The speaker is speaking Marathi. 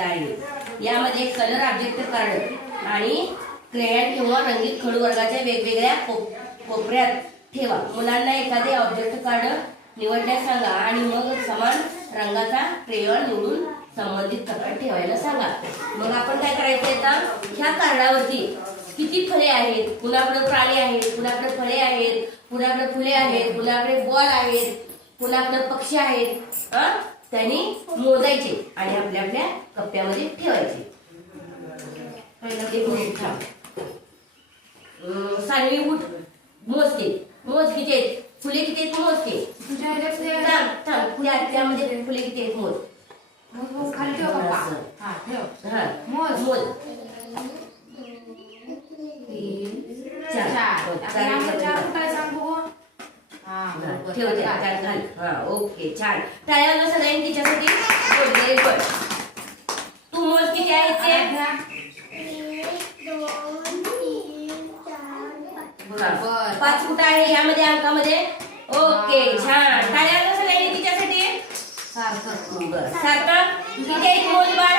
करायचा आहे। यामध्ये कलर ऑब्जेक्ट कार्ड आणि क्रेयॉन किंवा रंगीत खडू वर्गाच्या वेगवेगळ्या कोपऱ्यात ठेवा। मुलांना एखादे ऑब्जेक्ट कार्ड निवडण्यास सांगा आणि मग समान रंगाचा क्रेयॉन निवडून संबंधित कपाट ठेवायला सांगा। मग आपण काय करायचं आता, ह्या कार्डावरती किती फळे आहेत, कुणाकडे प्राणी आहेत, कुणाकडे फळे आहेत, कुणाकडे फुले आहेत, कुणाकडे बॉल आहेत, कुणाकडे पक्षी आहेत, त्यांनी मोजायचे आणि आपल्या आपल्या कप्प्यामध्ये ठेवायचे। एक मिनिट थांब, सानवी उठ, मोजते, मोज किती आहेत, फुले किती आहेत मोजते, थांब थांब, त्यामध्ये फुले किती आहेत मोज, खाली ठेव पप्पा, हा ठेव, हा मोज मोज, 3 4 आता यामध्ये 4 कुठे सांग बघू, ठेव त्या खाली, हा ओके छान, टाळ्या वाजवा सगळ्यांनी तिच्यासाठी, गुड व्हेरी गुड। तू मोज किती आहेत ते, 5 कुठं आहे यामध्ये अंकामध्ये, ओके छान, टाळ्या वाजवा सगळ्यांनी तिच्यासाठी, सारखं सारखं किती आहेत मोज बाळ,